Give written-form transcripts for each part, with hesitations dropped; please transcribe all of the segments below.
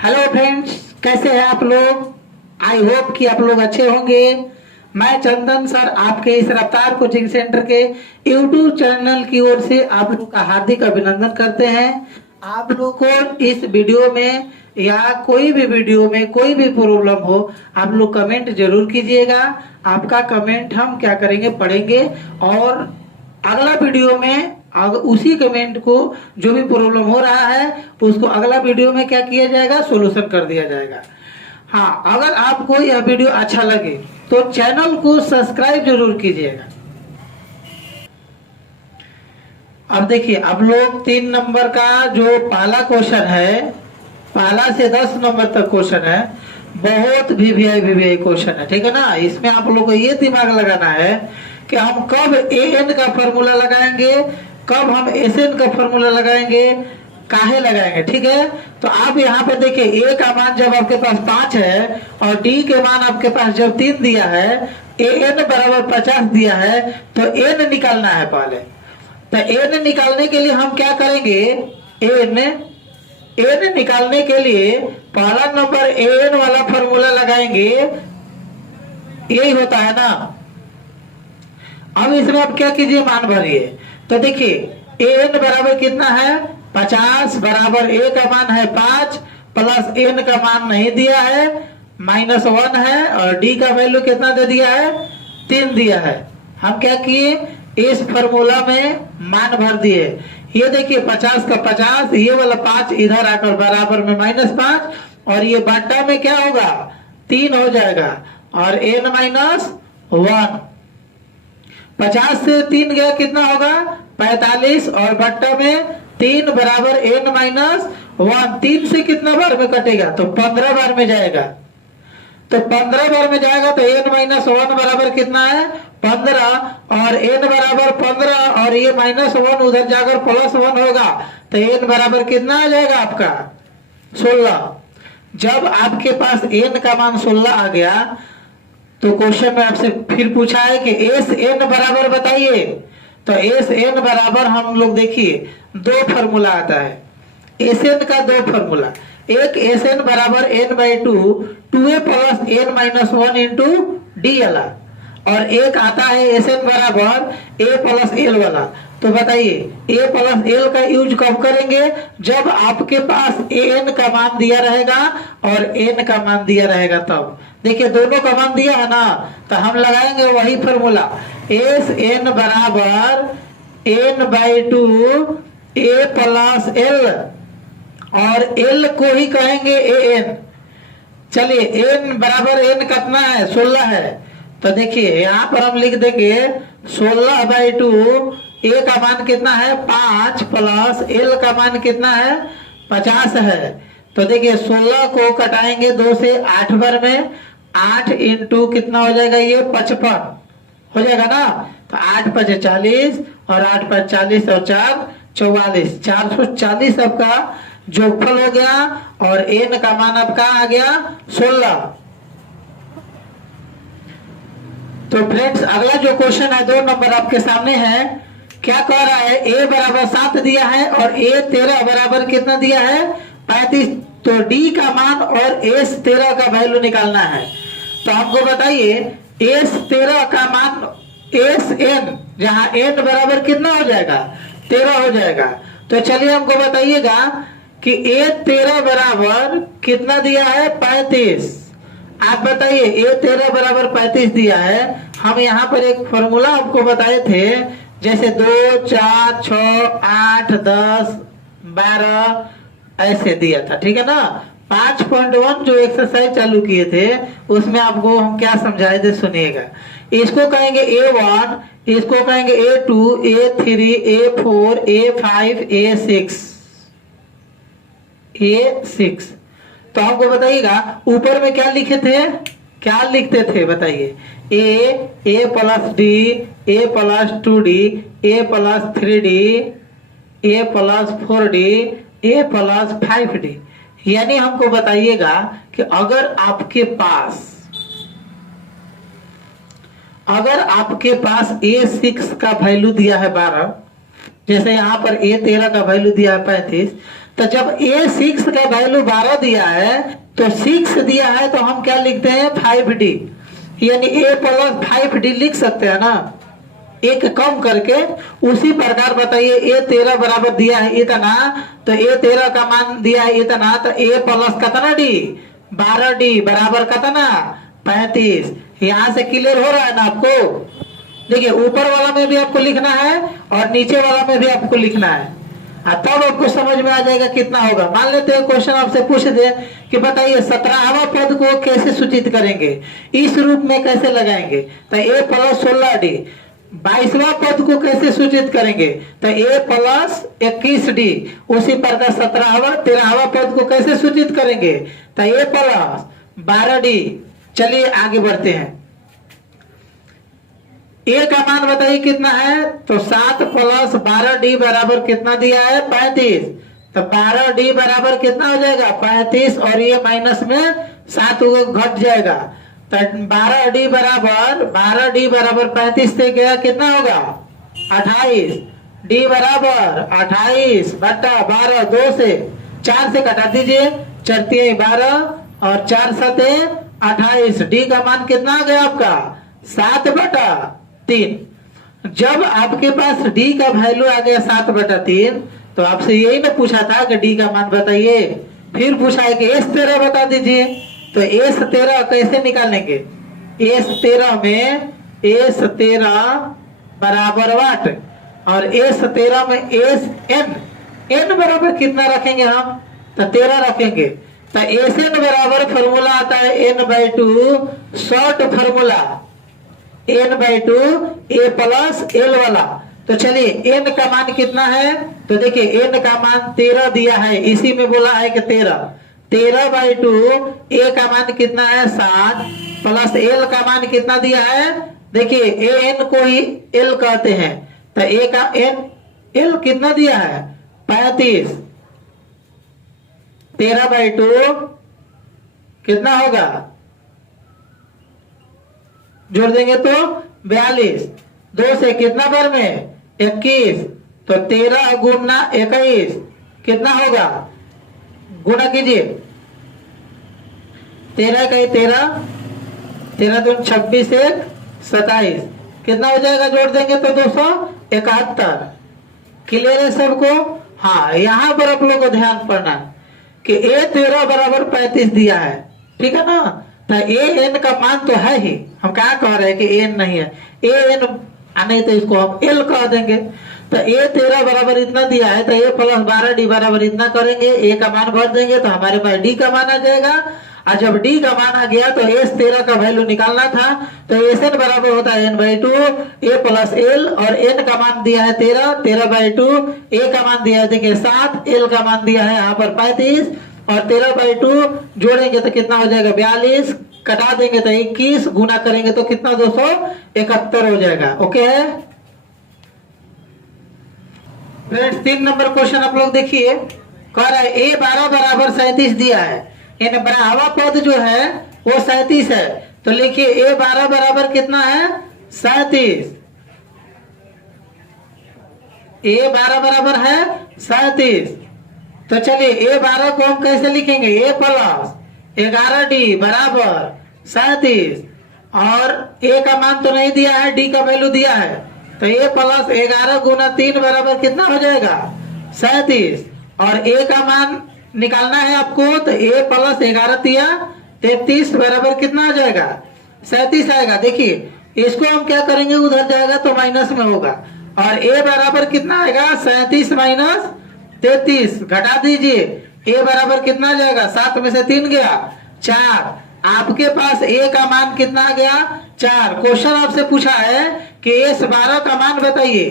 Hello friends, कैसे हैं आप लोग। आई होप कि आप लोग अच्छे होंगे। मैं चंदन सर आपके इस रफ्तार कोचिंग सेंटर के यूट्यूब चैनल की ओर से आप लोग का हार्दिक अभिनंदन करते हैं। आप लोग को इस वीडियो में या कोई भी वीडियो में कोई भी प्रॉब्लम हो, आप लोग कमेंट जरूर कीजिएगा। आपका कमेंट हम क्या करेंगे, पढ़ेंगे और अगला वीडियो में उसी कमेंट को जो भी प्रॉब्लम हो रहा है उसको अगला वीडियो में क्या किया जाएगा, सोल्यूशन कर दिया जाएगा। हाँ, अगर आपको यह वीडियो अच्छा लगे तो चैनल को सब्सक्राइब जरूर कीजिएगा। अब देखिए, अब लोग 3 नंबर का जो पहला क्वेश्चन है, पहला से 10 नंबर तक क्वेश्चन है, बहुत वीवीआई क्वेश्चन है, ठीक है ना। इसमें आप लोग को ये दिमाग लगाना है कि हम कब एन का फॉर्मूला लगाएंगे, कब हम एस एन का फॉर्मूला लगाएंगे, काहे लगाएंगे, ठीक है। तो आप यहाँ पे देखिए, ए का मान जब आपके पास 5 है और डी के मान आपके पास जब 3 दिया है, ए एन बराबर 50 दिया है, तो एन निकालना है पहले। तो एन निकालने के लिए हम क्या करेंगे, एन निकालने के लिए पहला नंबर एन वाला फॉर्मूला लगाएंगे, यही होता है ना। अब इसमें आप क्या कीजिए, मान भरिए। तो देखिए, एन बराबर कितना है, 50 बराबर ए का मान है 5 प्लस एन का मान नहीं दिया है, -1 है, और डी का वैल्यू कितना दे दिया है, 3 दिया है। हम क्या किए, इस फॉर्मूला में मान भर दिए। ये देखिए 50 का 50, ये वाला 5 इधर आकर बराबर में -5, और ये बाटा में क्या होगा, 3 हो जाएगा, और n - 1। 50 से 3 गया, कितना होगा, 45, और बट्टा में 3 बराबर n - 1। 3 से कितना बार में कटेगा, तो 15 बार में जाएगा। तो 15 बार में जाएगा तो n - 1 बराबर कितना है, 15, और n बराबर 15, और ये -1 उधर जाकर +1 होगा, तो n बराबर कितना आ जाएगा आपका, 16। जब आपके पास n का मान 16 आ गया, तो क्वेश्चन में आपसे फिर पूछा है कि एस एन बराबर बताइए। तो एस एन बराबर हम लोग देखिए 2 फॉर्मूला आता है एस एन का, 2 फॉर्मूला। एक एस एन बराबर n/2 2a plus n - 1 into D वाला, और एक आता है एस एन बराबर a प्लस एल वाला। तो बताइए a प्लस एल का यूज कब करेंगे, जब आपके पास an का मान दिया रहेगा और n का मान दिया रहेगा तब। देखिए दोनों का मान दिया है ना, तो हम लगाएंगे वही फॉर्मूला, एस एन बराबर n/2 a प्लस एल, और एल को ही कहेंगे an। चलिए n बराबर n कितना है, 16 है। तो देखिए यहाँ पर हम लिख देंगे 16/2, a का मान कितना है 5 प्लस एल का मान कितना है 50 है। तो देखिए 16 को कटाएंगे 2 से 8 बार में, 8 इंटू कितना हो जाएगा, ये 55 हो जाएगा ना। तो 8 × 5 = 40, और 8 × 5 = 40, और 4 = 44, 440 आपका जोगफल हो गया, और n का मान आपका आ गया 16। तो फ्रेंड्स, अगला जो क्वेश्चन है 2 नंबर आपके सामने है, क्या कह रहा है, a बराबर 7 दिया है और a 13 बराबर कितना दिया है, 35। तो d का मान और s 13 का वैल्यू निकालना है। तो हमको बताइए s 13 का मान, s n, जहां n बराबर कितना हो जाएगा, 13 हो जाएगा। तो चलिए हमको बताइएगा कि a 13 बराबर कितना दिया है, 35। आप बताइए a 13 बराबर 35 दिया है। हम यहाँ पर एक फॉर्मूला आपको बताए थे, जैसे 2 4 6 8 10 12 ऐसे दिया था, ठीक है ना। 5.1 जो एक्सरसाइज चालू किए थे उसमें आपको हम क्या समझाए थे, सुनिएगा। इसको कहेंगे A1, इसको कहेंगे A2, A3, A4, A5, A6। तो हमको बताइएगा ऊपर में क्या लिखे थे, क्या लिखते थे बताइए, a plus D, a plus 2d, a plus 3d, a plus 4d, a plus 5d। यानी हमको बताइएगा कि अगर आपके पास a6 का वैल्यू दिया है 12, जैसे यहाँ पर a13 का वैल्यू दिया है 35, तो जब A6 का वैल्यू 12 दिया है तो 6 दिया है तो हम क्या लिखते हैं 5D, यानी A प्लस 5D लिख सकते हैं ना, एक कम करके। उसी प्रकार बताइए A13 बराबर दिया है इतना, तो A13 का मान दिया है इतना, तो A प्लस कितना D 12D बराबर कितना 35। यहाँ से क्लियर हो रहा है ना आपको। देखिए ऊपर वाला में भी आपको लिखना है और नीचे वाला में भी आपको लिखना है, तब आपको समझ में आ जाएगा कितना होगा। मान लेते हैं क्वेश्चन आपसे पूछ दे कि बताइए 17वां पद को कैसे सूचित करेंगे, इस रूप में कैसे लगाएंगे, तो A प्लस 16D। 22वां पद को कैसे सूचित करेंगे, तो A प्लस 21D। उसी प्रकार 13वां पद को कैसे सूचित करेंगे, तो A प्लस 12D। चलिए आगे बढ़ते हैं। A का मान बताइए कितना है, तो 7 प्लस 12D बराबर कितना दिया है 35। तो 12D बराबर कितना हो जाएगा 35, और ये माइनस में 7 घट जाएगा, तो 12D बराबर 35 से गया कितना होगा 28। D बराबर 28 बटा 12, 2 से 4 से कटा दीजिए, 4 12 और 4 7 28। D का मान कितना आ गया आपका 7 बटा 3। जब आपके पास D का वैल्यू आ गया 7 बटा 3, तो आपसे यही ना पूछा था कि D का मान बताइए, फिर पूछा है कि S13 बता दीजिए। तो S13 कैसे निकालेंगे, S13 में S13 बराबर वाट, और S13 में n बराबर कितना रखेंगे हम, तो 13 रखेंगे। तो Sn बराबर फॉर्मूला आता है n/2 short formula, n/2 A plus L वाला। तो चलिए n का मान कितना है, तो देखिए n का मान 13 दिया है, इसी में बोला है कि 13/2 A का मान कितना है 7 प्लस L का मान कितना दिया है, देखिए an को ही L कहते हैं, तो A का L कितना दिया है 35। 13/2 कितना होगा, जोड़ देंगे तो 42, 2 से कितना बार में 21, तो 13 गुना 21 कितना होगा, गुना कीजिए, 13 का 13, 13 दूनी 26, 1 27, कितना हो जाएगा, जोड़ देंगे तो 271। क्लियर है सबको। हाँ, यहाँ पर आप लोगों को ध्यान पड़ना कि A13 बराबर 35 दिया है, ठीक है ना। तो an का मान तो है ही, हम क्या कह रहे हैं कि an नहीं है, an नहीं तो इसको हम l कह देंगे। तो A13 बराबर इतना दिया है, तो A प्लस 12D बराबर इतना करेंगे, A का मान भर देंगे तो हमारे पास D का मान आ जाएगा। और जब D का मान आ गया तो S13 का वैल्यू निकालना था, तो Sn बराबर होता है n/2 A प्लस L, और n का मान दिया है 13/2, A का मान दिया है देखिए 7, L का मान दिया है यहाँ पर 35, और 13/2 जोड़ेंगे तो कितना हो जाएगा 42, कटा देंगे तो 21, गुना करेंगे तो कितना 271 हो जाएगा। ओके है फ्रेंड्स। 3 नंबर क्वेश्चन आप लोग देखिए, कह रहा है A12 बराबर 37 दिया है, यानी बराबर पद जो है वो 37 है, तो लिखिए A12 बराबर कितना है 37। A12 बराबर है 37। तो चलिए A12 को हम कैसे लिखेंगे, A प्लस 11D बराबर 37, और A का मान तो नहीं दिया है, D का वैल्यू दिया है, तो A प्लस 11 गुना 3 बराबर कितना हो जाएगा 37, और A का मान निकालना है आपको, तो A प्लस 11 33 बराबर कितना आ जाएगा 37 आएगा। देखिए इसको हम क्या करेंगे, उधर जाएगा तो माइनस में होगा, और A बराबर कितना आएगा 37 माइनस 33, घटा दीजिए, A बराबर कितना आ जाएगा, 7 में से 3 गया 4, आपके पास A का मान कितना आ गया 4। क्वेश्चन आपसे पूछा है कि S12 का मान बताइए,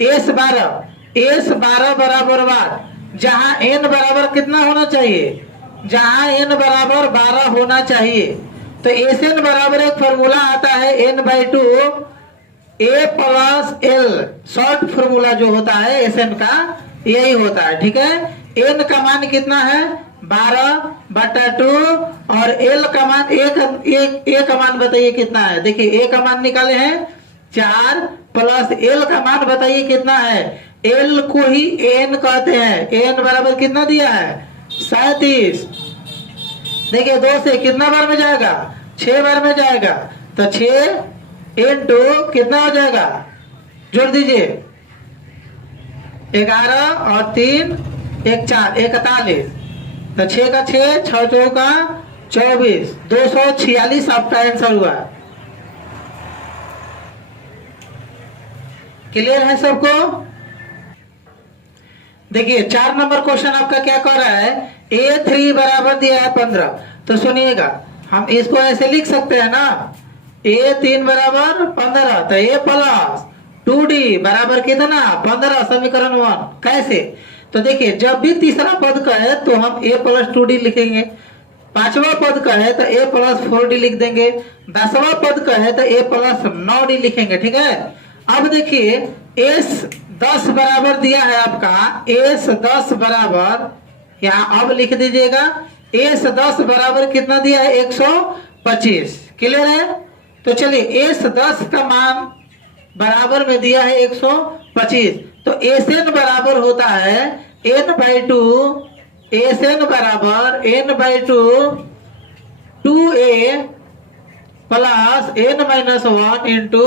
S12 बराबर वाट, जहां n बराबर कितना होना चाहिए, जहां n बराबर 12 होना चाहिए, तो Sn बराबर एक फॉर्मूला आता है n/2 A plus L, short formula जो होता है Sn का यही होता है, ठीक है। n का मान कितना है 12/2, और L का मान A का मान बताइए कितना है, देखिए A का मान निकाले हैं 4, प्लस L का मान बताइए कितना है, एल को ही एन कहते हैं। एन बराबर कितना दिया है 37। देखिए 2 से कितना बार में जाएगा 6 बार में जाएगा, तो 6 इंटू कितना हो जाएगा, जोड़ दीजिए 11 और 3 1 4 41, तो 6 का 6 6 चौका 24 246 आपका आंसर हुआ। क्लियर है सबको? देखिए 4 नंबर क्वेश्चन आपका क्या कर रहा है, A3 बराबर दिया है 15। तो सुनिएगा, हम इसको ऐसे लिख सकते हैं ना, A3 बराबर 15, तो A प्लस 2D बराबर कितना 15, समीकरण 1। कैसे? तो देखिए जब भी तीसरा पद का है तो हम A प्लस 2D लिखेंगे, 5वां पद का है तो A प्लस 4D लिख देंगे, 10वां पद का है तो A प्लस 9D लिखेंगे। ठीक है, अब देखिए S 10 बराबर दिया है आपका, S 10 बराबर यहाँ अब लिख दीजिएगा, S 10 बराबर कितना दिया है 125। क्लियर है? तो चलिए S 10 का मान बराबर में दिया है 125, तो Sn बराबर होता है n/2, Sn बराबर n/2 2a plus n-1 into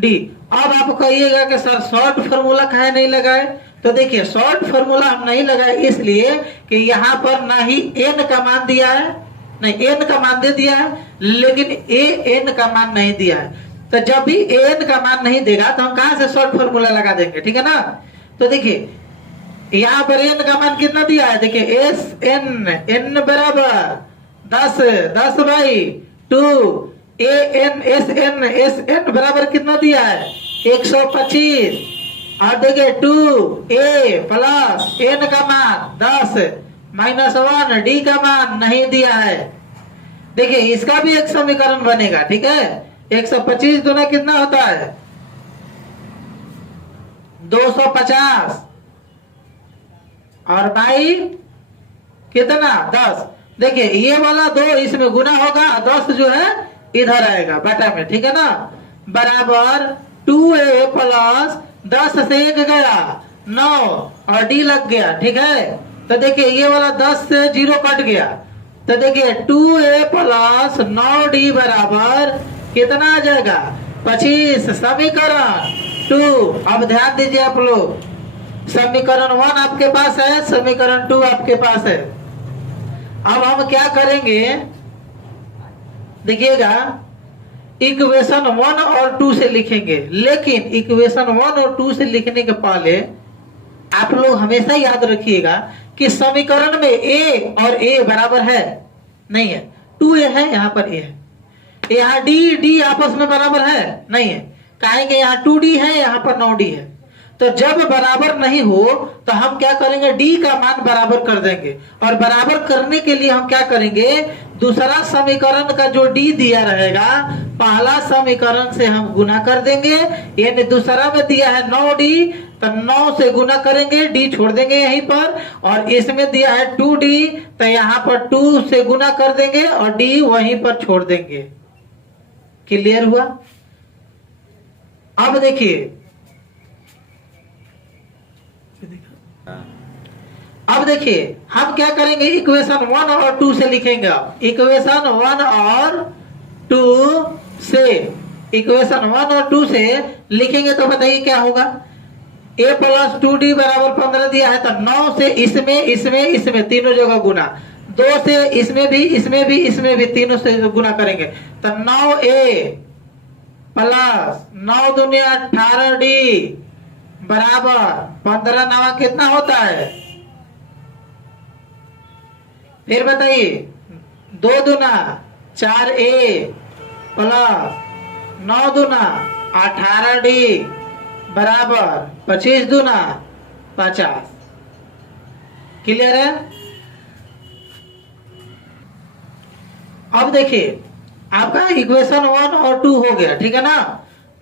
D. अब आप कहिएगा कि सर शॉर्ट फॉर्मूला काहे नहीं लगाए, तो देखिए शॉर्ट फॉर्मूला हम नहीं लगाए इसलिए कि यहाँ पर ना ही n का मान दिया है, नहीं n का मान दे दिया है लेकिन an का मान नहीं दिया है। तो जब भी an का मान नहीं देगा तो हम कहां से शॉर्ट फॉर्मूला लगा देंगे, ठीक है ना। तो देखिए यहाँ पर n का मान कितना दिया है, देखिए n बराबर 10/2 Sn बराबर कितना दिया है 125, और देखिए 2a प्लस n का मान 10-1 d का मान नहीं दिया है। देखिए इसका भी एक समीकरण बनेगा, ठीक है। 125 दूना कितना होता है 250, और बाई कितना 10। देखिए ये वाला 2 इसमें गुना होगा, 10 जो है इधर आएगा बटा में, ठीक है ना, बराबर 2a प्लस 10 से 1 गया 9 और d लग गया, ठीक है। तो देखिए ये वाला 10 से 0 कट गया, तो देखिए 2a प्लस 9d बराबर कितना आ जाएगा 25। समीकरण 2, अब ध्यान दीजिए आप लोग, समीकरण 1 आपके पास है, समीकरण 2 आपके पास है। अब हम क्या करेंगे देखिएगा, इक्वेशन 1 और 2 से लिखेंगे, लेकिन इक्वेशन 1 और 2 से लिखने के पहले आप लोग हमेशा याद रखिएगा कि समीकरण में a और a बराबर है नहीं है, 2a है यहाँ पर a है, यहाँ d आपस में बराबर है नहीं है, कहेंगे यहाँ 2d है यहाँ पर 9d है। तो जब बराबर नहीं हो तो हम क्या करेंगे d का मान बराबर कर देंगे, और बराबर करने के लिए हम क्या करेंगे, दूसरा समीकरण का जो d दिया रहेगा पहला समीकरण से हम गुना कर देंगे, यानी दूसरा में दिया है 9d तो 9 से गुना करेंगे, d छोड़ देंगे यहीं पर, और इसमें दिया है 2d तो यहाँ पर 2 से गुना कर देंगे और d वहीं पर छोड़ देंगे। क्लियर हुआ? अब देखिए, अब देखिए हम क्या करेंगे, इक्वेशन 1 और 2 से लिखेंगे। इक्वेशन 1 और 2 से, इक्वेशन 1 और 2 से लिखेंगे तो बताइए क्या होगा, a प्लस 2d बराबर 15 दिया है, तो 9 से इसमें तीनों जगह गुना, 2 से इसमें भी तीनों से गुना करेंगे, तो 9a प्लस 9 दूनी 18d बराबर 15 नवा कितना होता है, फिर बताइए 2 दूना 4a प्लस 9 दूना 18d बराबर 25 दूना 50। क्लियर है? अब देखिए आपका इक्वेशन 1 और 2 हो गया, ठीक है ना।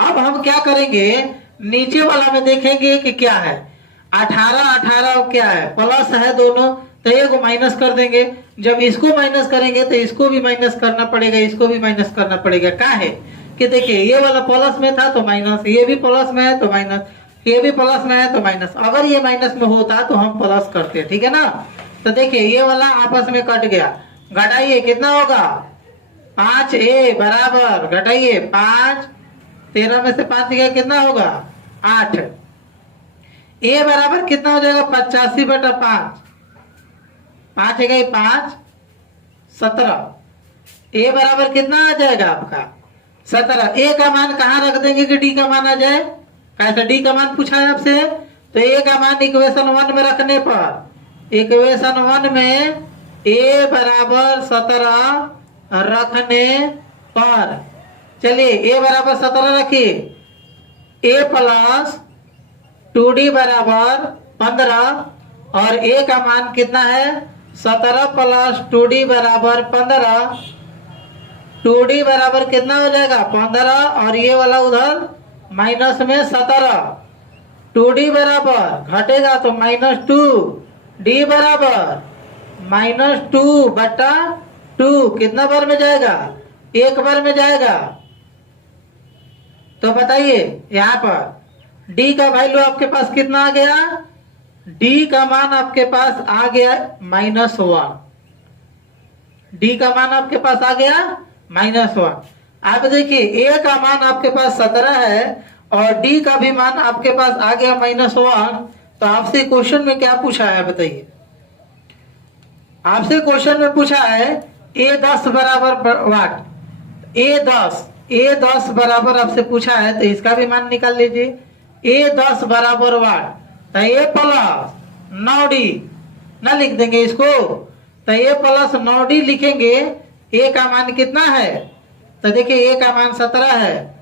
अब हम क्या करेंगे, नीचे वाला में देखेंगे कि क्या है, 18 क्या है, प्लस है दोनों, तो एक को माइनस कर देंगे। जब इसको माइनस करेंगे तो इसको भी माइनस करना पड़ेगा, इसको भी माइनस करना पड़ेगा। क्या है कि देखिए ये वाला प्लस में था तो माइनस, ये भी प्लस में है तो माइनस, ये भी प्लस में है तो माइनस, अगर ये माइनस में होता तो हम प्लस करते, ठीक है ना। तो देखिए ये वाला आपस में कट गया, घटाइए कितना होगा 5a बराबर, घटाइए 5, 13 में से 5 गया कितना होगा 8। a बराबर कितना हो जाएगा 85/5, 5 गई 5, 17। a बराबर कितना आ जाएगा आपका 17। a का मान कहाँ रख देंगे कि d का मान आ जाए, कैसे d का मान पूछा है आपसे, तो a का मान इक्वेशन 1 में रखने पर, इक्वेशन 1 में a बराबर 17 रखने पर, चलिए a बराबर 17 रखिए, a प्लस 2d बराबर 15, और a का मान कितना है 17 प्लस 2d बराबर 15, 2d बराबर कितना हो जाएगा 15, और ये वाला उधर माइनस में 17, 2d बराबर घटेगा तो -2, d बराबर -2/2, कितना बार में जाएगा एक बार में जाएगा। तो बताइए यहाँ पर d का वैल्यू आपके पास कितना आ गया, d का मान आपके पास आ गया -1, d का मान आपके पास आ गया -1। आप देखिए a का मान आपके पास 17 है और d का भी मान आपके पास आ गया -1, तो आपसे क्वेश्चन में क्या पूछा है बताइए, आपसे क्वेश्चन में पूछा है a10 बराबर वाट, a10 बराबर आपसे पूछा है, तो इसका भी मान निकाल लीजिए, a10 बराबर वाट, तो a प्लस 9d ना लिख देंगे इसको, तो a प्लस 9d लिखेंगे, a का मान कितना है, तो देखिए a का मान 17 है,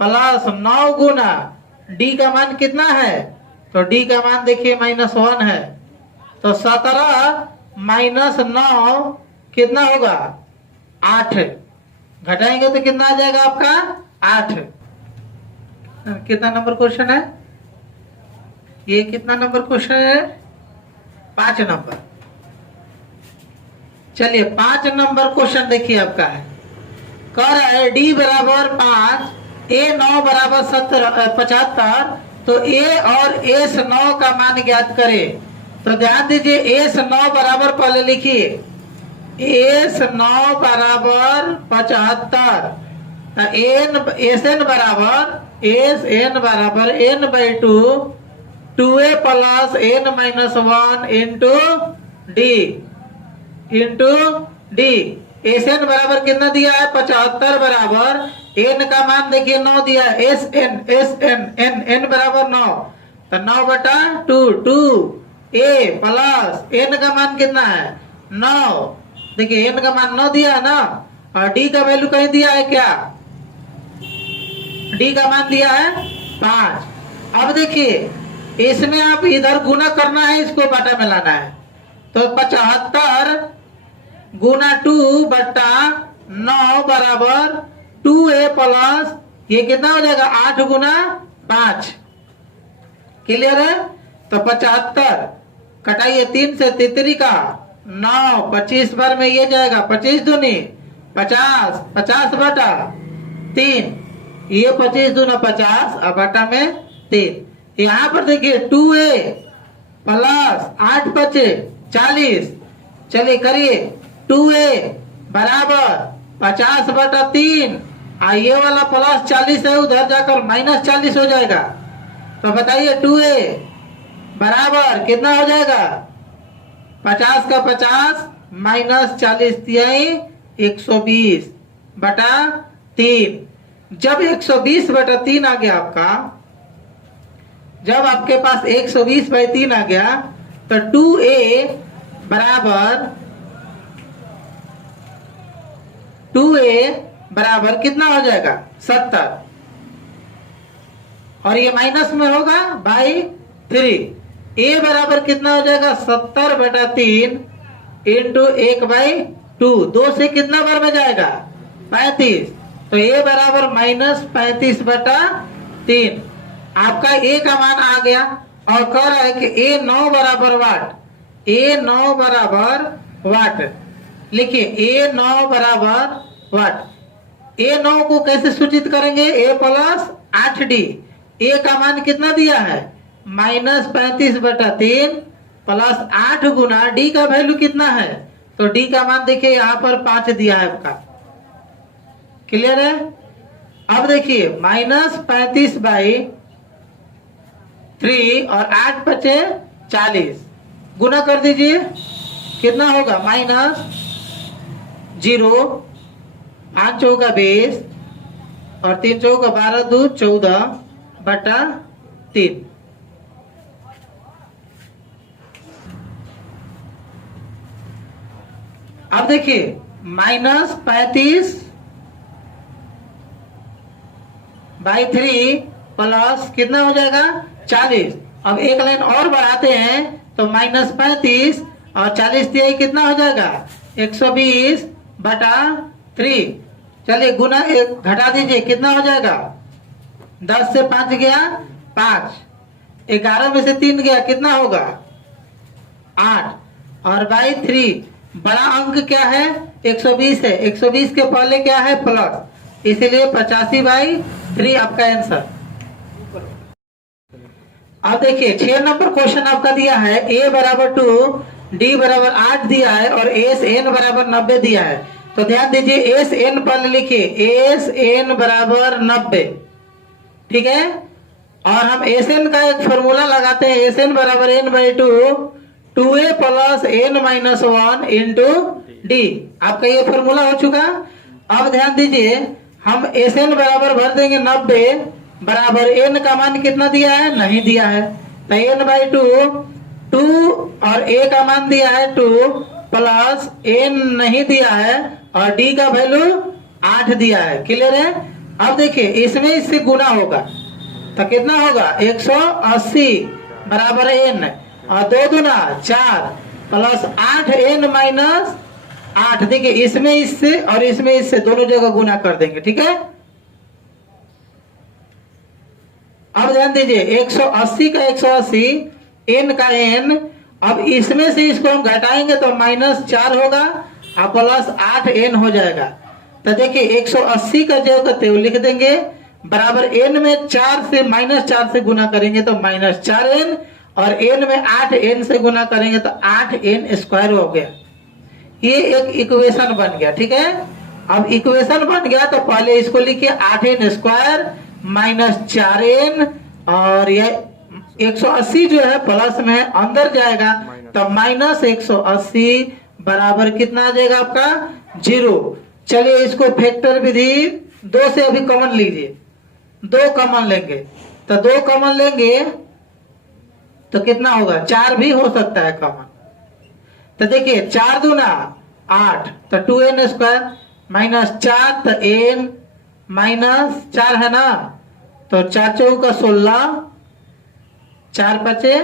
प्लस 9 गुना d का मान कितना है, तो d का मान देखिए -1 है, तो 17 -9 कितना होगा 8, घटाएंगे तो कितना आ जाएगा आपका 8। कितना नंबर क्वेश्चन है ये, कितना नंबर क्वेश्चन है 5 नंबर। चलिए 5 नंबर क्वेश्चन देखिए आपका है, कह रहा है d बराबर 5, a 9 बराबर 75, तो a और s 9 का मान ज्ञात करें। तो ध्यान दीजिए s 9 बराबर पहले लिखिए, s 9 बराबर 75, sn बराबर n/2, 2a plus n-1 into d। sn बराबर कितना दिया है 75 बराबर, n का मान देखिए 9 दिया है, n बराबर 9, तो 9/2, 2a प्लस n का मान कितना है 9, देखिए n का मान 9 दिया है ना, और d का वैल्यू कहीं दिया है क्या, d का मान दिया है 5। अब देखिए इसमें आप इधर गुना करना है, इसको बटा में लाना है, तो 75 गुना 2/9 बराबर 2a प्लस ये कितना हो जाएगा 8 गुना 5, क्लियर है। तो 75 कटाइए 3 से, तितरी का 9, 25 बार में ये जाएगा, 25 दूनी 50, 50/3, ये 25 दूना 50 और बटा में 3। यहाँ पर देखिए 2a प्लस 8 बचे 40, चलिए करिए 2a बराबर 50/3, ये वाला प्लस 40 है, उधर जाकर -40 हो जाएगा। तो बताइए 2a बराबर कितना हो जाएगा 50 का 50 -40 120/3। जब 120/3 आ गया आपका, जब आपके पास 120/3 आ गया, तो 2a बराबर कितना हो जाएगा 70, और ये माइनस में होगा बाई 3। a बराबर कितना हो जाएगा 70/3 इंटू 1/2, 2 से कितना बार में जाएगा 35, तो a बराबर -35/3। आपका a का मान आ गया, और कह रहा है कि a 9 बराबर वाट, a 9 बराबर वाट, लिखिए a 9 बराबर वाट। a 9 को कैसे सूचित करेंगे, a प्लस 8d, ए का मान कितना दिया है -35/3 प्लस 8 गुना डी का वैल्यू कितना है, तो डी का मान देखिए यहाँ पर 5 दिया है आपका। क्लियर है। अब देखिए -35/3 और 8 बचे 40 गुना कर दीजिए, कितना होगा -0 5 चौका 20 और 3 चौका 12 2 14/3। अब देखिए -35/3 प्लस कितना हो जाएगा 40। अब एक लाइन और बढ़ाते हैं तो -35 और 40 दिया कितना हो जाएगा 120/3। चलिए गुना घटा दीजिए, कितना हो जाएगा 10 से 5 गया 5, 11 में से 3 गया कितना होगा 8 और बाई 3 बड़ा अंक क्या है 120 है, 120 के पहले क्या है प्लस, इसलिए 85/3 आपका आंसर। अब देखिए 6 नंबर क्वेश्चन आपका दिया है a बराबर 2 d बराबर 8 दिया है और एस एन बराबर 90 दिया है। तो ध्यान दीजिए एस एन पहले लिखिए, एस एन बराबर 90, ठीक है। और हम एस एन का एक फॉर्मूला लगाते हैं, एस एन बराबर n/2 2a plus n-1 into D. आपका ये फॉर्मूला हो चुका। अब ध्यान दीजिए हम एस एन बराबर भर देंगे 90 बराबर n का मान कितना दिया है नहीं दिया है, तो n/2 2 और a का मान दिया है 2 प्लस n नहीं दिया है और d का वैल्यू 8 दिया है। क्लियर है। अब देखिए इसमें इससे गुना होगा तो कितना होगा 180 बराबर n और 2 दूना 4 प्लस 8n-8। देखिए इसमें इससे और इसमें इससे दोनों जगह गुना कर देंगे, ठीक है। अब ध्यान दीजिए 180 का 180 n का n, अब इसमें से इसको हम घटाएंगे तो -4 होगा और प्लस 8n हो जाएगा। तो देखिए 180 का जो करते हो लिख देंगे बराबर n में 4 से -4 से गुना करेंगे तो -4n और n में 8n से गुना करेंगे तो 8n² हो गया। ये एक इक्वेशन बन गया, ठीक है। अब इक्वेशन बन गया तो पहले इसको लिखिए 8n² -4n और ये 180 जो है प्लस में अंदर जाएगा तो -180 बराबर कितना आ जाएगा आपका 0। चलिए इसको फैक्टर विधि 2 से अभी कॉमन लीजिए, 2 कॉमन लेंगे तो 2 कॉमन लेंगे तो कितना होगा 4 भी हो सकता है कॉमन। तो देखिए 4 दूना 8 तो 2n² -4 तो n -4 है ना, तो 4 चौका 16 4 पचे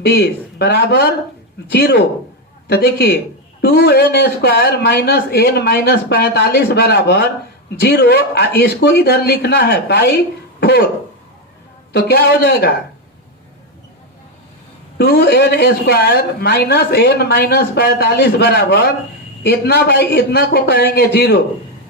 20 बराबर 0। तो देखिए 2n² -n -45 बराबर 0। इसको इधर लिखना है बाई 4 तो क्या हो जाएगा 2n² -n -45 बराबर इतना बाई इतना को कहेंगे 0।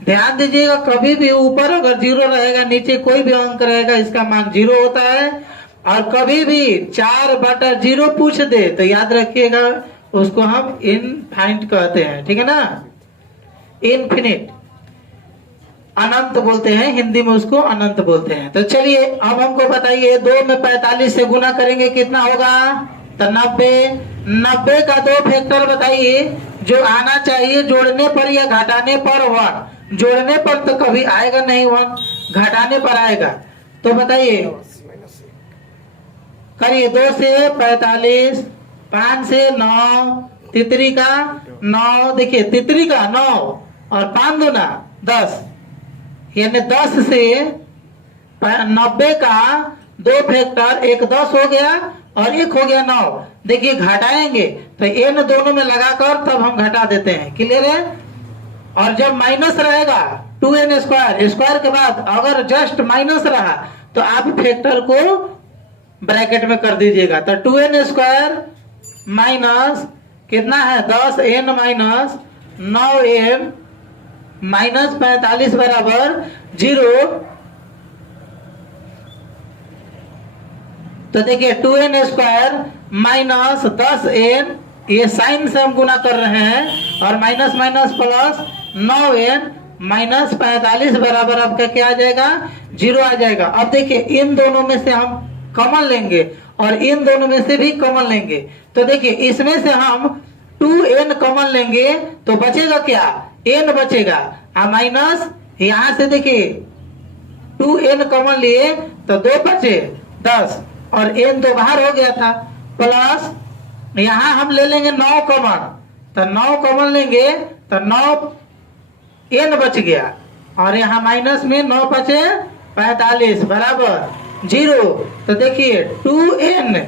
ध्यान दीजिएगा कभी भी ऊपर अगर 0 रहेगा नीचे कोई भी अंक रहेगा इसका मान 0 होता है। और कभी भी 4/0 पूछ दे तो याद रखिएगा उसको हम इनफाइनाइट कहते हैं, ठीक है ना, इनफिनिट अनंत बोलते हैं, हिंदी में उसको अनंत बोलते हैं। तो चलिए अब हमको बताइए 2 में 45 से गुना करेंगे कितना होगा तो 90 का 2 फैक्टर बताइए जो आना चाहिए जोड़ने पर या घटाने पर 1। जोड़ने पर तो कभी आएगा नहीं 1, घटाने पर आएगा। तो बताइए करिए 2 से 45 5 से 9 तितरी का 9, देखिए तितरी का 9 और 5 दूना 10 यानी 10 से 90 का 2 फैक्टर एक 10 हो गया और एक हो गया 9। देखिए घटाएंगे तो n दोनों में लगाकर तब हम घटा देते हैं। क्लियर है। और जब माइनस रहेगा 2n² स्क्वायर के बाद अगर जस्ट माइनस रहा तो आप फैक्टर को ब्रैकेट में कर दीजिएगा। तो 2n² माइनस कितना है 10n माइनस 9n -45 बराबर 0। तो देखिए 2n² माइनस 10n, ये साइन से हम गुना कर रहे हैं, और minus minus plus 9n minus 45 बराबर आपका क्या आ जाएगा, 0 आ जाएगा। अब देखिए इन दोनों में से हम कॉमन लेंगे और इन दोनों में से भी कॉमन लेंगे। तो देखिए इसमें से हम 2n कॉमन लेंगे तो बचेगा क्या, n बचेगा, माइनस यहाँ से देखिए 2n कॉमन लिए तो 2 बचे 10, और n तो बाहर हो गया था, प्लस यहाँ हम ले लेंगे 9 कॉमन, तो 9 कॉमन लेंगे तो 9n बच गया, और यहाँ माइनस में 9 बचे 45 बराबर 0। तो देखिए 2n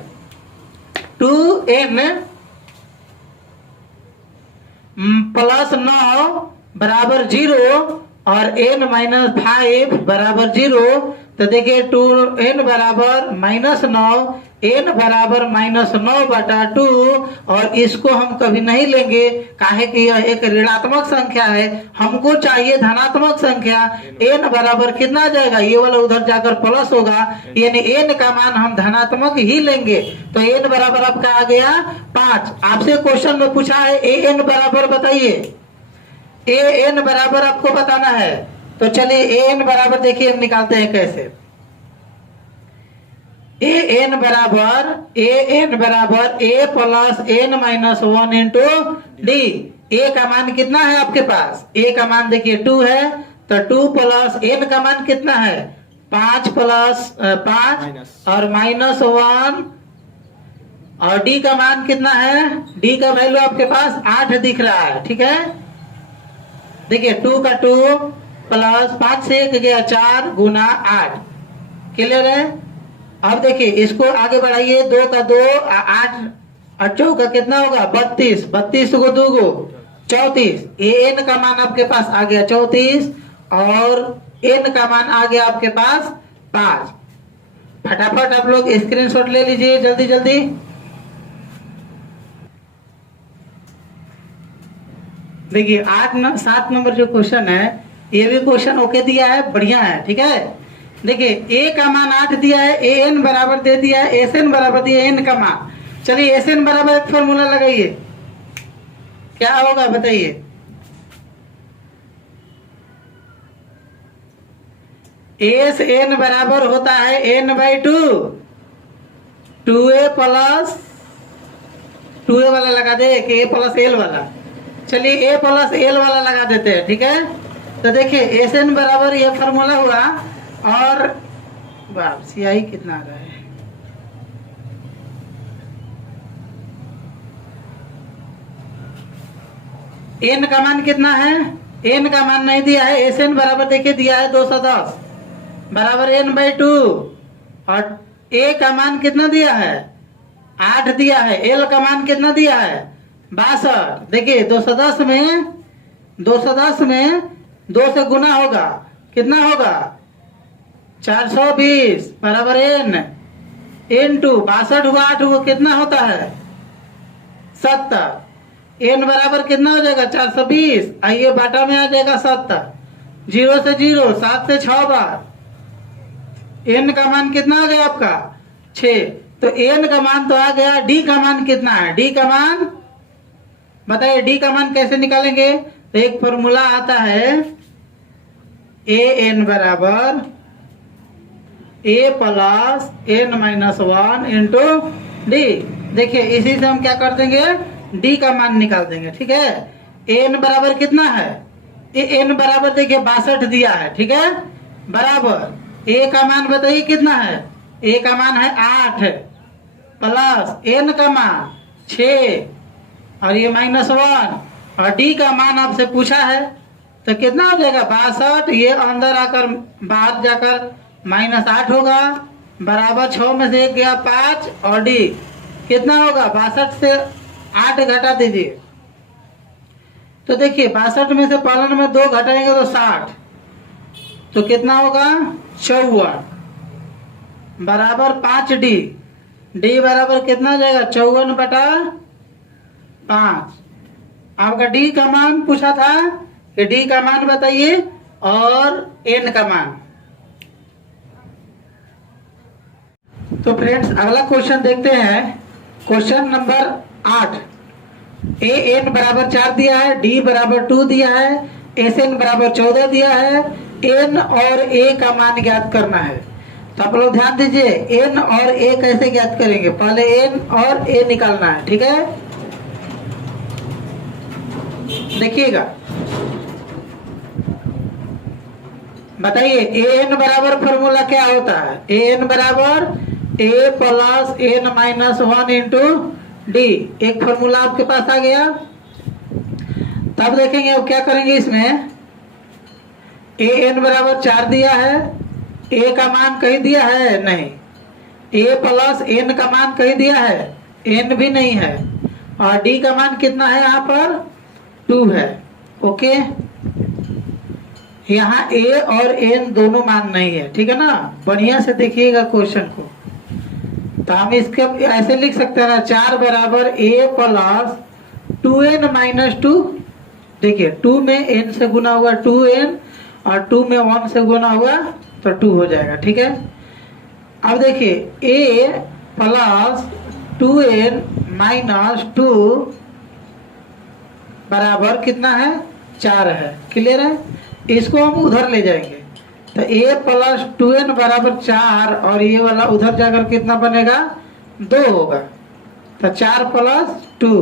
प्लस 9 बराबर 0 और n माइनस 5 बराबर 0। तो देखिए 2n बराबर -9, n बराबर -9/2, और इसको हम कभी नहीं लेंगे काहे कि यह एक ऋणात्मक संख्या है, हमको चाहिए धनात्मक संख्या। n बराबर कितना आ जाएगा, ये वाला उधर जाकर प्लस होगा, यानी n का मान हम धनात्मक ही लेंगे। तो n बराबर आपका आ गया 5। आपसे क्वेश्चन में पूछा है an बराबर बताइए, an बराबर आपको बताना है। तो चलिए an बराबर देखिए हम निकालते हैं कैसे। an बराबर a plus n minus 1 into D. a का मान कितना है आपके पास, a का मान देखिए 2 है, तो 2 प्लस n का मान कितना है 5 प्लस 5 और -1, और d का मान कितना है, d का वैल्यू आपके पास 8 दिख रहा है, ठीक है। देखिए 2 का 2 प्लस 5 से 1 गया 4 गुना 8, क्लियर है। अब देखिए इसको आगे बढ़ाइए, 2 का 2 8 और 4 का कितना होगा 32, 32 को 2 को 34, n का मान आपके पास आ गया 34 और n का मान आ गया आपके पास 5। फटाफट आप लोग स्क्रीनशॉट ले लीजिए जल्दी जल्दी। देखिए 7 नंबर जो क्वेश्चन है, ये भी क्वेश्चन ओके दिया है, बढ़िया है, ठीक है। देखिए a का मान 8 दिया है, an बराबर दे दिया है, sn बराबर दिया है n का मान। चलिए sn बराबर एक फॉर्मूला लगाइए, क्या होगा बताइए। sn बराबर होता है n/2, 2a प्लस 2a वाला लगा दे कि a प्लस l वाला, चलिए a प्लस l वाला लगा देते हैं, ठीक है। तो देखिए sn बराबर ये फॉर्मूला हुआ, और CI कितना आ रहा है, n का मान कितना है, n का मान नहीं दिया है, sn बराबर देखिए दिया है 210 बराबर n/2, और a का मान कितना दिया है 8 दिया है, l का मान कितना दिया है 62। देखिए 210 में 2 से गुना होगा, कितना होगा 420 बराबर n इंटू 62 हुआ 8 हुआ कितना होता है 70, n बराबर कितना हो जाएगा 420, आइए बाटा में आ जाएगा 70, 0 से 0 7 से 6 बार, n का मान कितना आ गया आपका 6। तो n का मान तो आ गया, d का मान कितना है, d का मान बताइए, d का मान कैसे निकालेंगे। तो एक फॉर्मूला आता है an बराबर a plus n minus 1 into D. देखिए इसी से हम क्या कर देंगे, d का मान निकाल देंगे, ठीक है। n बराबर कितना है, n बराबर देखिए 62 दिया है, ठीक है, बराबर a का मान बताइए कितना है, a का मान है 8 प्लस n का मान 6 और ये -1, और d का मान आपसे पूछा है, तो कितना हो जाएगा 62, ये अंदर आकर बाहर जाकर -8 होगा, बराबर 6 में से 1 गया 5, और d कितना होगा 62 से 8 घटा दीजिए। तो देखिए 62 में से पालन में 2 घटाएंगे तो 60, तो कितना होगा 54 बराबर 5d, d बराबर कितना हो जाएगा 54/5। आपका d का मान पूछा था कि d का मान बताइए और n का मान। तो फ्रेंड्स अगला क्वेश्चन देखते हैं। Question number 8। ए एन बराबर 4 दिया है, डी बराबर 2 दिया है, एस एन बराबर 14 दिया है, एन और ए का मान ज्ञात करना है। तो आप लोग ध्यान दीजिए, एन और ए कैसे ज्ञात करेंगे, पहले एन और ए निकालना है, ठीक है। देखिएगा, बताइए ए एन बराबर फॉर्मूला क्या होता है। ए एन बराबर A plus N minus 1 into D. एक फॉर्मूला आपके पास आ गया। तब देखेंगे अब क्या करेंगे इसमें। ए एन बराबर 4 दिया है, ए का मान कहीं दिया है नहीं, ए प्लस एन का मान कहीं दिया है, एन भी नहीं है, और डी का मान कितना है यहाँ पर 2 है। ओके, यहाँ ए और एन दोनों मान नहीं है, ठीक है ना। बढ़िया से देखिएगा क्वेश्चन को। तो हम इसके ऐसे लिख सकते हैं ना, 4 बराबर ए प्लस 2n माइनस 2। देखिए 2 में n से गुना हुआ 2n और 2 में 1 से गुना हुआ तो 2 हो जाएगा, ठीक है। अब देखिए a प्लस 2n माइनस 2 बराबर कितना है 4 है। क्लियर है। इसको हम उधर ले जाएंगे तो a प्लस 2n बराबर 4 और ये वाला उधर जाकर कितना बनेगा 2 होगा। तो 4 प्लस 2,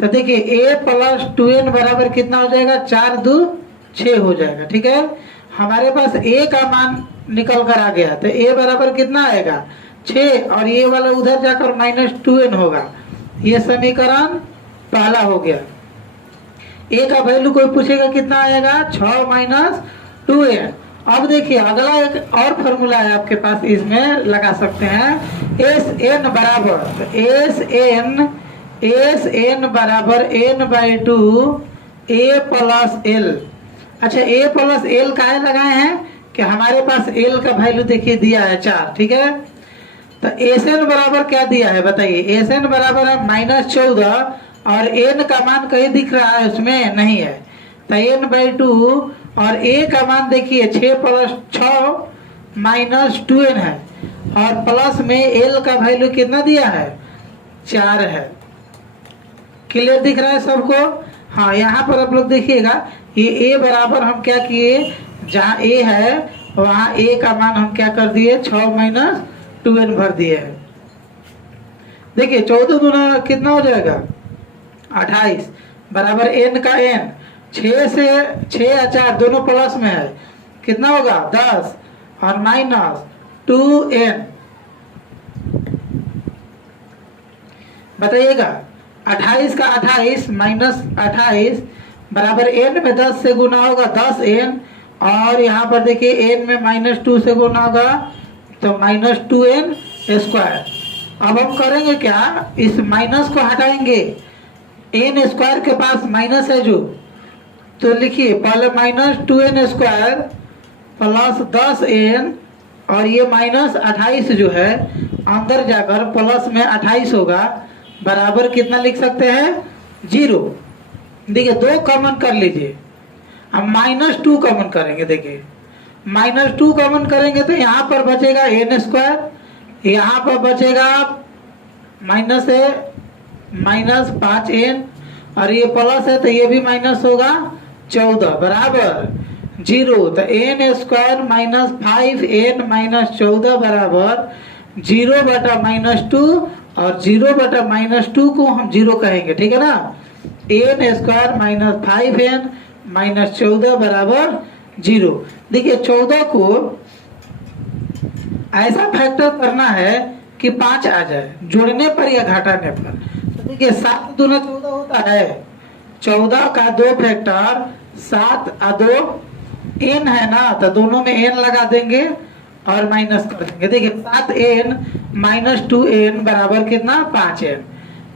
तो देखिए a प्लस 2n बराबर कितना हो जाएगा 4 2 6 हो जाएगा, ठीक है। हमारे पास a का मान निकल कर आ गया, तो a बराबर कितना आएगा 6 और ये वाला उधर जाकर माइनस 2n होगा। ये समीकरण पहला हो गया। a का वैल्यू कोई पूछेगा कितना आएगा 6 माइनस 2n। अब देखिए अगला एक और फॉर्मूला है आपके पास, इसमें लगा सकते हैं एस एन बराबर एस एन बराबर n by 2 A plus L. अच्छा ए प्लस एल काहे लगाए हैं कि हमारे पास एल का वैल्यू देखिए दिया है 4, ठीक है। तो एस एन बराबर क्या दिया है बताइए। एस एन बराबर है -14 और एन का मान कहीं दिख रहा है उसमें नहीं है, तो एन बाई 2 और ए का मान देखिए 6 प्लस 6 माइनस 2n है और प्लस में एल का वैल्यू कितना दिया है 4 है। क्लियर दिख रहा है सबको। हाँ, यहाँ पर आप लोग देखिएगा ये ए बराबर हम क्या किए, जहाँ ए है वहाँ ए का मान हम क्या कर दिए 6 माइनस 2n भर दिए है। देखिए 14 दूना कितना हो जाएगा 28 बराबर एन का एन 6 से 6 या 4 दोनों प्लस में है, कितना होगा 10 और माइनस 2n। बताइएगा 28 का 28 माइनस 28 बराबर n में 10 से गुना होगा 10n और यहाँ पर देखिए n में -2 से गुना होगा तो -2n स्क्वायर। अब हम करेंगे क्या, इस माइनस को हटाएंगे, n स्क्वायर के पास माइनस है जो, तो लिखिए पहले -2n स्क्वायर प्लस 10n और ये -28 जो है अंदर जाकर प्लस में 28 होगा बराबर कितना लिख सकते हैं 0। देखिए 2 कॉमन कर लीजिए। अब -2 कॉमन करेंगे, देखिए -2 कॉमन करेंगे तो यहाँ पर बचेगा n स्क्वायर, यहाँ पर बचेगा माइनस है -5n और ये प्लस है तो ये भी माइनस होगा 14 बराबर 0। तो n square minus 5n minus 14 बराबर 0 बटा -2 और 0 बटा -2 को हम 0 कहेंगे, ठीक है ना। n square minus 5n minus 14 बराबर 0। देखिए 14 को ऐसा फैक्टर करना है कि 5 आ जाए, जोड़ने पर या घटाने पर। तो देखिए 7 दूना 14 होता है, 14 का 2 फैक्टर 7 और 2 n है ना, तो दोनों में n लगा देंगे और माइनस कर देंगे। देखिए 7n माइनस 2n बराबर कितना 5n।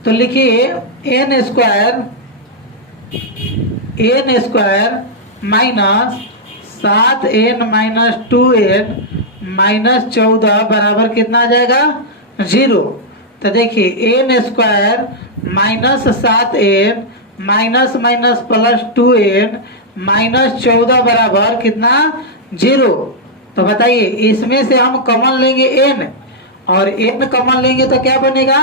तो लिखिए n square minus 7n minus 2n minus 14 बराबर कितना आ जाएगा 0। तो देखिए n square minus 7n minus minus plus 2n minus 14 बराबर कितना 0। तो बताइए इसमें से हम कॉमन लेंगे n और n कॉमन लेंगे तो क्या बनेगा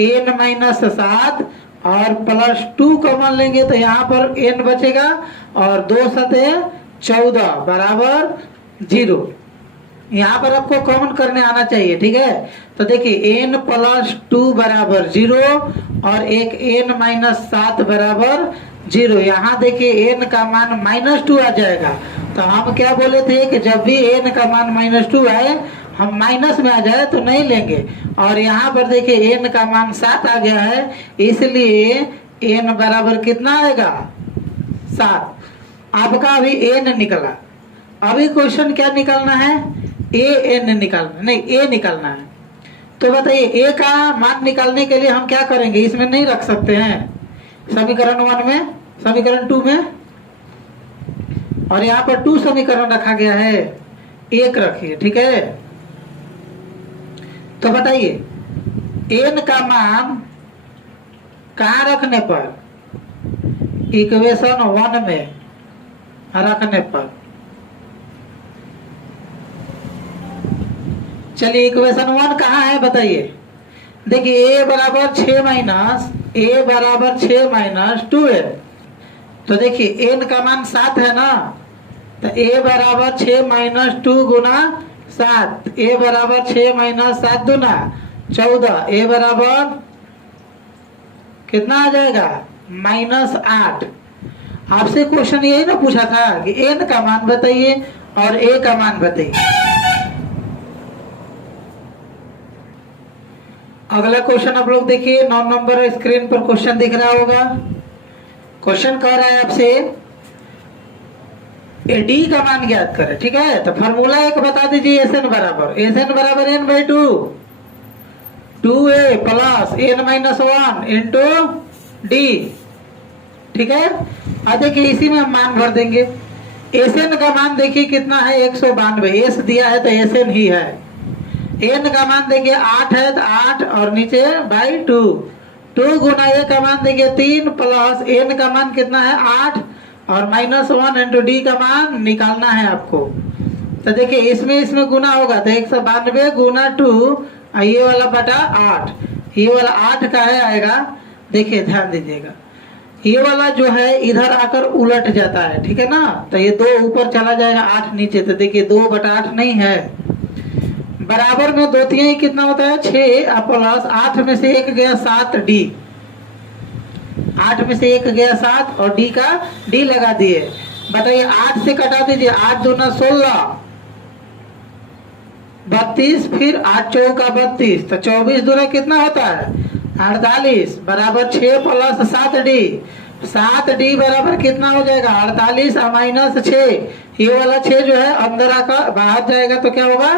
n-7 और +2 कॉमन लेंगे तो यहाँ पर n बचेगा और 2 सते 14 बराबर 0। यहाँ पर आपको कॉमन करने आना चाहिए, ठीक है। तो देखिए n+2 बराबर 0 और एक n-7 बराबर 0। यहाँ देखिए n का मान -2 आ जाएगा। तो हम क्या बोले थे कि जब भी n का मान -2 आए हम माइनस में आ जाए तो नहीं लेंगे। और यहाँ पर देखिए n का मान 7 आ गया है, इसलिए n बराबर कितना आएगा 7। आपका अभी n निकला। अभी क्वेश्चन क्या निकालना है an निकालना, नहीं a निकालना है। तो बताइए a का मान निकालने के लिए हम क्या करेंगे, इसमें नहीं रख सकते हैं समीकरण 1 में, समीकरण 2 में, और यहाँ पर 2 समीकरण रखा गया है, 1 रखिए, ठीक है। तो बताइए n का मान कहाँ रखने पर, इक्वेशन 1 में रखने पर। चलिए इक्वेशन 1 कहाँ है बताइए। देखिए a बराबर 6 माइनस 2n। तो देखिए n का मान 7 है ना, तो a बराबर 6 माइनस 2 गुना 7, a बराबर 6 माइनस 7 गुना 14, a बराबर कितना आ जाएगा -8। आपसे क्वेश्चन यही ना पूछा था कि n का मान बताइए और a का मान बताइए। अगला क्वेश्चन आप लोग देखिए, 9 नंबर स्क्रीन पर क्वेश्चन दिख रहा होगा। क्वेश्चन कह रहा है आपसे डी का मान ज्ञात करें, ठीक है। तो फॉर्मूला एक बता दीजिए, SN बराबर n/2 2a plus n-1 into D, ठीक है। अब देखिए इसी में हम मान भर देंगे। SN का मान देखिए कितना है 192, s दिया है तो SN ही है। n का मान देखिए 8 है तो 8 और नीचे बाई 2 गुना a का मान देखिए 3 प्लस n का मान कितना है 8 और -1 इंटू डी का मान निकालना है आपको। तो देखिए इसमें गुना होगा तो 192 गुना 2, ये वाला बटा 8, ये वाला 8 का है आएगा। देखिए ध्यान दीजिएगा, ये वाला जो है इधर आकर उलट जाता है, ठीक है ना। तो ये 2 ऊपर चला जाएगा, 8 नीचे। तो देखिए 2/8 नहीं है, बराबर में 2 3 कितना होता है 6 प्लस 8 में से 1 गया 7 डी, 8 में से 1 गया 7 और डी का डी लगा दिए। बताइए 8 से कटा दीजिए, 8 दूना 16 32, फिर 8 चौका 32, तो 24 दूना कितना होता है 48 बराबर 6 प्लस 7 डी, 7 डी बराबर कितना हो जाएगा 48 माइनस 6। ये वाला 6 जो है अंदर आकर बाहर जाएगा तो क्या होगा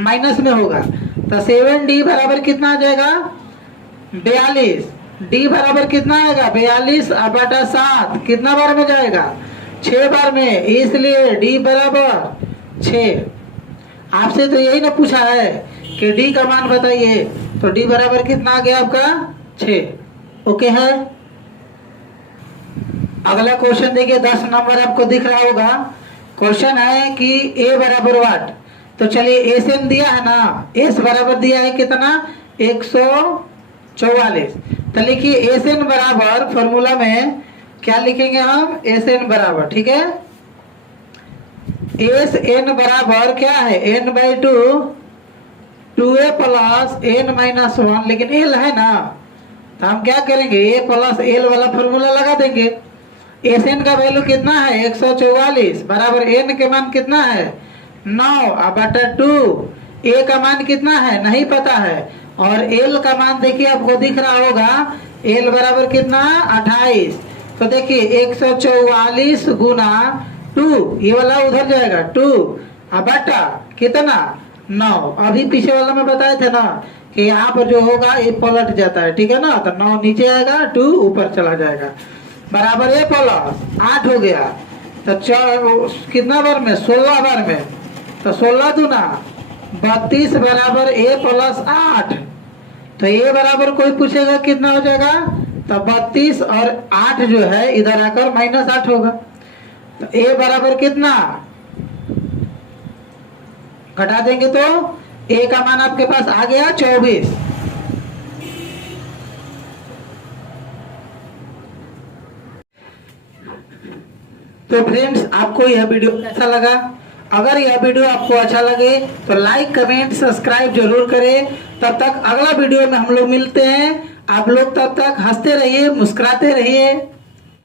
माइनस में होगा। तो 7d बराबर कितना आ जाएगा 42, d बराबर कितना आएगा 42/7, कितना बार में जाएगा 6 बार में, इसलिए d बराबर 6। आपसे तो यही ना पूछा है कि d का मान बताइए, तो d बराबर कितना आ गया आपका 6। ओके है। अगला क्वेश्चन देखिए 10 नंबर आपको दिख रहा होगा। क्वेश्चन है कि a बराबर वाट। तो चलिए SN दिया है ना, S बराबर दिया है कितना 144। तो लिखिए SN बराबर, फॉर्मूला में क्या लिखेंगे हम SN बराबर, ठीक है। SN बराबर क्या है n/2 2a प्लस n-1, लेकिन l है ना, तो हम क्या करेंगे a प्लस l वाला फॉर्मूला लगा देंगे। SN का वैल्यू कितना है 144 बराबर n के मान कितना है 9/2, a का मान कितना है नहीं पता है, और l का मान देखिए आपको दिख रहा होगा l बराबर कितना 28। तो देखिए 144 गुना 2, ये वाला उधर जाएगा 2 बटा कितना 9। अभी पीछे वाला में बताए थे ना कि यहाँ पर जो होगा ये पलट जाता है, ठीक है ना। तो 9 नीचे आएगा 2 ऊपर चला जाएगा, बराबर a प्लस 8 हो गया। तो कितना बार में 16 बार में, तो 16 दूना 32 बराबर a प्लस 8। तो a बराबर कोई पूछेगा कितना हो जाएगा, तो 32 और 8 जो है इधर आकर -8 होगा। तो a बराबर कितना घटा देंगे तो ए का मान आपके पास आ गया 24। तो फ्रेंड्स, आपको यह वीडियो कैसा लगा? अगर यह वीडियो आपको अच्छा लगे तो लाइक, कमेंट, सब्सक्राइब जरूर करें। तब तक अगला वीडियो में हम लोग मिलते हैं। आप लोग तब तक हंसते रहिए, मुस्कुराते रहिए।